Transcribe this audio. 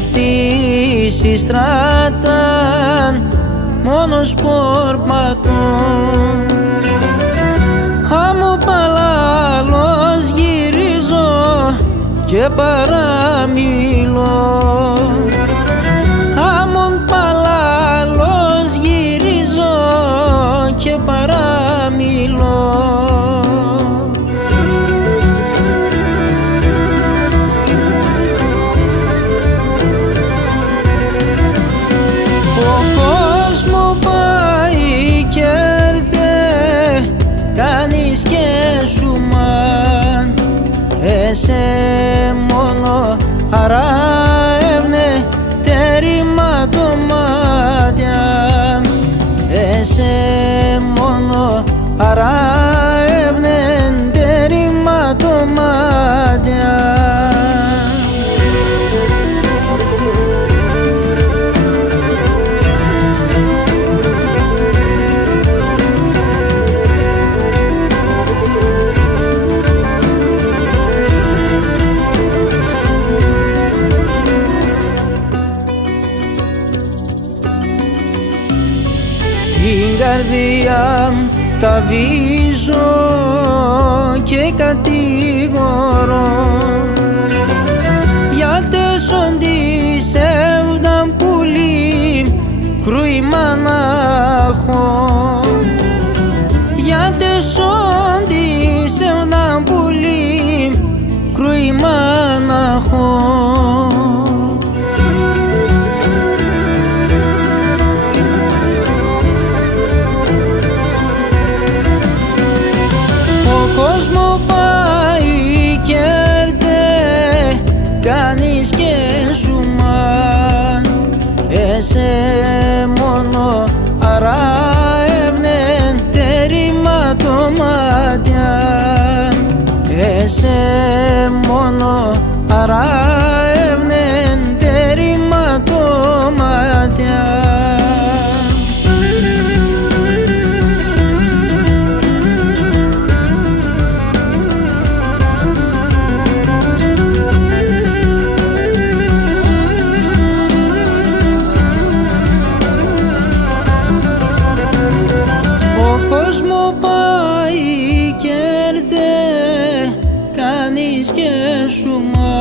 χτίσει στράτα μόνος πορπατών. Άμμο παλάλος γυρίζω και παραμιλώ. Άμμον παλάλος γυρίζω και παραμιλώ. Ο κόσμο πάει και έρθε, κάνεις και σου μαν. Εσέ μόνο αράευνε τέρημα το μάτια. Εσέ μόνο αράευνε τέρημα το μάτια. Την καρδιά μου τα βίζω και κατηγορώ, για τέσσοντι σεύδαν πουλί κρούημα να έχω. Για τέσσοντι σεύδαν πουλί κρούημα να έχω. Κόσμο πάει και έρθε, κάνεις και σου μαν. Εσέ μόνο αράευνε τέρημα το μάτια. Εσέ μόνο αράευνε τέρημα το μάτια. Κόσμο πάει και έρθε, κάνεις και σου μαν.